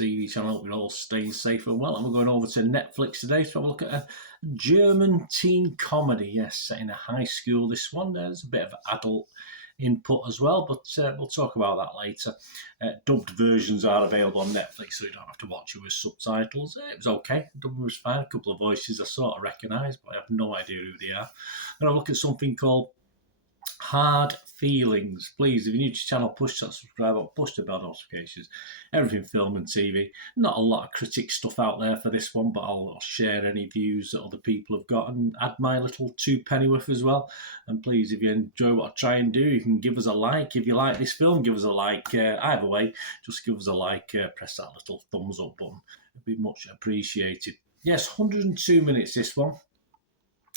TV channel. Hope you're all staying safe and well. And we're going over to Netflix today to have a look at a German teen comedy. Yes, set in a high school, this one. There's a bit of adult input as well, but we'll talk about that later. Dubbed versions are available on Netflix, so you don't have to watch it with subtitles. It was okay. Dubbed was fine. A couple of voices I sort of recognise, but I have no idea who they are. I'm going to look at something called Hard Feelings. Please, if you're new to the channel, push that subscribe button, push the bell notifications. Everything film and TV. Not a lot of critic stuff out there for this one, but I'll share any views that other people have got and add my little 2 pennyworth as well. And please, if you enjoy what I try and do, you can give us a like. If you like this film, give us a like. Either way, just give us a like. Press that little thumbs up button. It'd be much appreciated. Yes, 102 minutes this one.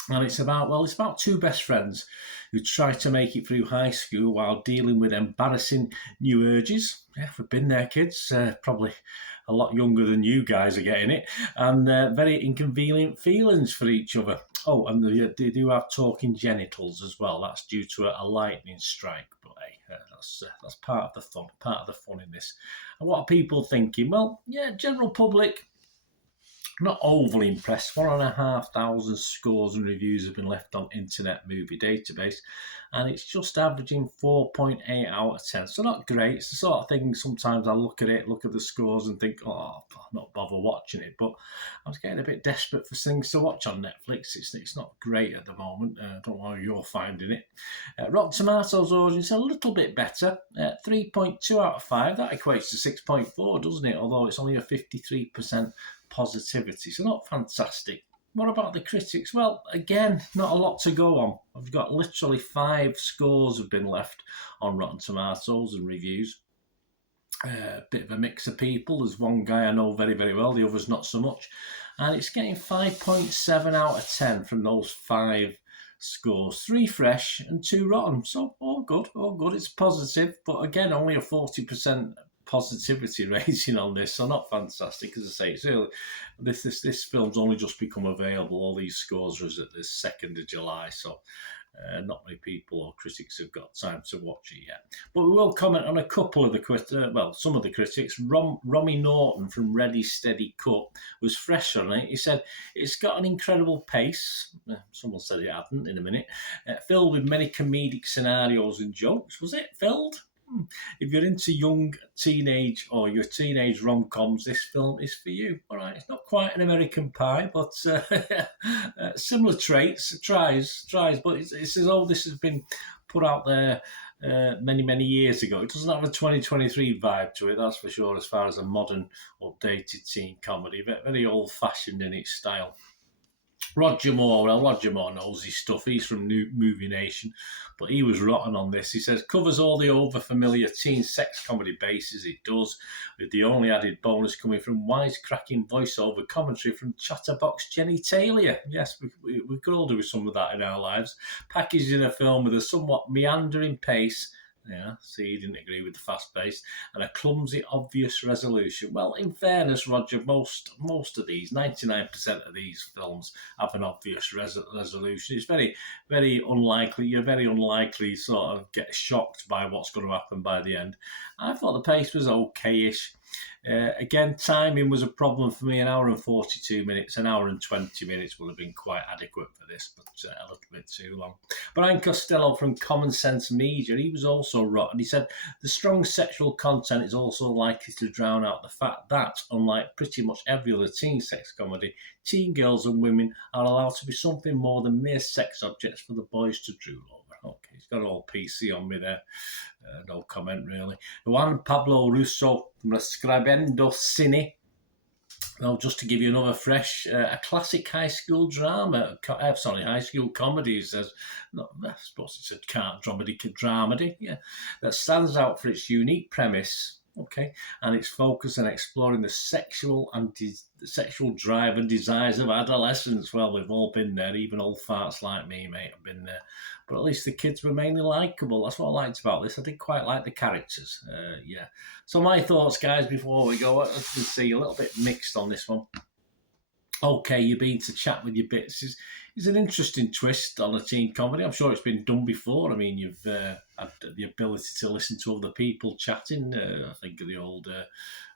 And it's about 2 best friends who try to make it through high school while dealing with embarrassing new urges. Yeah, we've been there, kids. Probably a lot younger than you guys are getting it. And very inconvenient feelings for each other. Oh, and they do have talking genitals as well. That's due to a lightning strike. But hey, that's part of the fun in this. And what are people thinking? Well, yeah, general public, not overly impressed. 1,500 scores and reviews have been left on Internet Movie Database, and it's just averaging 4.8 out of 10. So not great. It's the sort of thing sometimes I look at the scores and think, oh, I'll not bother watching it. But I was getting a bit desperate for things to watch on Netflix. It's not great at the moment. I don't know how you're finding it. Rotten Tomatoes audience a little bit better. 3.2 out of 5. That equates to 6.4, doesn't it? Although it's only a 53% positivity, so not fantastic. What about the critics? Well, again, not a lot to go on. I've got literally 5 scores have been left on Rotten Tomatoes and reviews. Bit of a mix of people. There's one guy I know very, very well, the others not so much. And it's getting 5.7 out of 10 from those 5 scores. 3 fresh and 2 rotten. So all good. It's positive, but again, only a 40% positivity rating on this, so not fantastic. As I say, it's early. This film's only just become available. All these scores are at the 2nd of July, so not many people or critics have got time to watch it yet. But we will comment on a couple of the some of the critics. Romy Norton from Ready Steady Cut was fresh on it. He said it's got an incredible pace. Someone said it hadn't in a minute. Filled with many comedic scenarios and jokes. Was it filled? If you're into young teenage or your teenage rom-coms, this film is for you. All right, it's not quite an American Pie, but similar traits, tries, but it's as though this has been put out there many years ago. It doesn't have a 2023 vibe to it, that's for sure, as far as a modern, updated teen comedy. Very old-fashioned in its style. Roger Moore knows his stuff. He's from Movie Nation, but he was rotten on this. He says, covers all the over-familiar teen sex comedy bases it does, with the only added bonus coming from wisecracking voiceover commentary from chatterbox Jenny Taylor. Yes, we could all do with some of that in our lives. Packaged in a film with a somewhat meandering pace. Yeah, see, he didn't agree with the fast pace and a clumsy, obvious resolution. Well, in fairness, Roger, most of these, 99% of these films have an obvious resolution. It's very, very unlikely. You're very unlikely sort of get shocked by what's going to happen by the end. I thought the pace was okay-ish. Again, timing was a problem for me. 1 hour and 42 minutes, 1 hour and 20 minutes would have been quite adequate for this, but a little bit too long. Brian Costello from Common Sense Media, he was also rotten. He said, the strong sexual content is also likely to drown out the fact that, unlike pretty much every other teen sex comedy, teen girls and women are allowed to be something more than mere sex objects for the boys to drool over. Okay, he's got all PC on me there. No comment, really. Juan Pablo Russo from Scribendo Cine. Now, just to give you another fresh, a classic high school drama, high school comedy, I suppose it's a dramedy, yeah, that stands out for its unique premise, okay, and its focus on exploring the sexual drive and desires of adolescence. Well, we've all been there, even old farts like me, mate, have been there. But at least the kids were mainly likeable. That's what I liked about this. I did quite like the characters. Yeah. So my thoughts, guys, before we go, as you can see, a little bit mixed on this one. Okay, you've been to chat with your bits. It's an interesting twist on a teen comedy. I'm sure it's been done before. I mean, you've had the ability to listen to other people chatting. I think of the old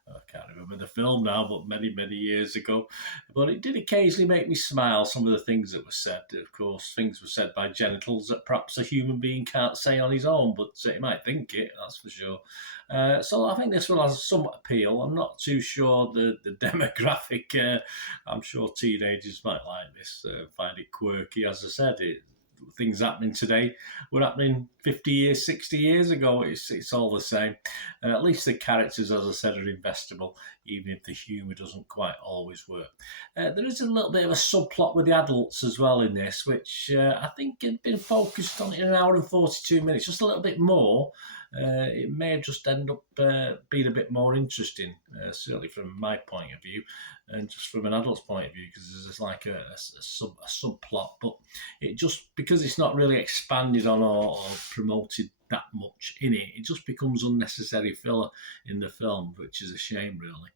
I can't remember the film now, but many, many years ago. But it did occasionally make me smile, some of the things that were said. Of course, things were said by genitals that perhaps a human being can't say on his own, but he might think it, that's for sure. So I think this one has some appeal. I'm not too sure the demographic. I'm sure teenagers might like this, find it quirky. As I said, things happening today were happening 50 years, 60 years ago. It's all the same. At least the characters, as I said, are investable, even if the humour doesn't quite always work. There is a little bit of a subplot with the adults as well in this, which I think had been focused on in an hour and 42 minutes, just a little bit more. It may have just end up being a bit more interesting, certainly from my point of view, and just from an adult's point of view, because there's like a subplot, but it just, because it's not really expanded on or promoted that much in it, it just becomes unnecessary filler in the film, which is a shame, really.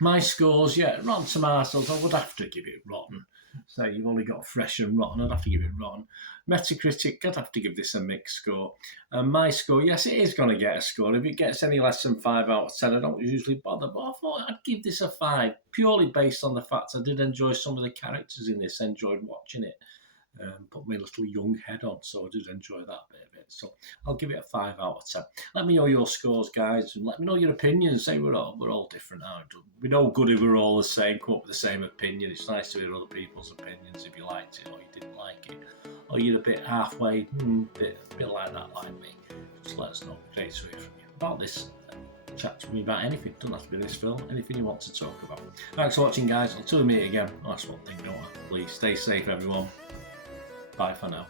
My scores, yeah, Rotten Tomatoes, I would have to give it rotten. So you've only got fresh and rotten, I'd have to give it rotten. Metacritic, I'd have to give this a mixed score. And my score, yes, it is going to get a score. If it gets any less than 5 out of 10, I don't usually bother, but I thought I'd give this a 5, purely based on the fact I did enjoy some of the characters in this, enjoyed watching it. Put my little young head on, so I did enjoy that bit of it. So I'll give it a 5 out of 10. Let me know your scores, guys, and let me know your opinions. Say we're all different. We're no good if we're all the same, come up with the same opinion. It's nice to hear other people's opinions if you liked it or you didn't like it, or you're a bit halfway, bit like that, like me. Just let us know. Great to hear from you about this. Chat to me about anything. Doesn't have to be this film. Anything you want to talk about. Thanks for watching, guys. Until we meet again. That's one thing, don't I? Please stay safe, everyone. Bye for now.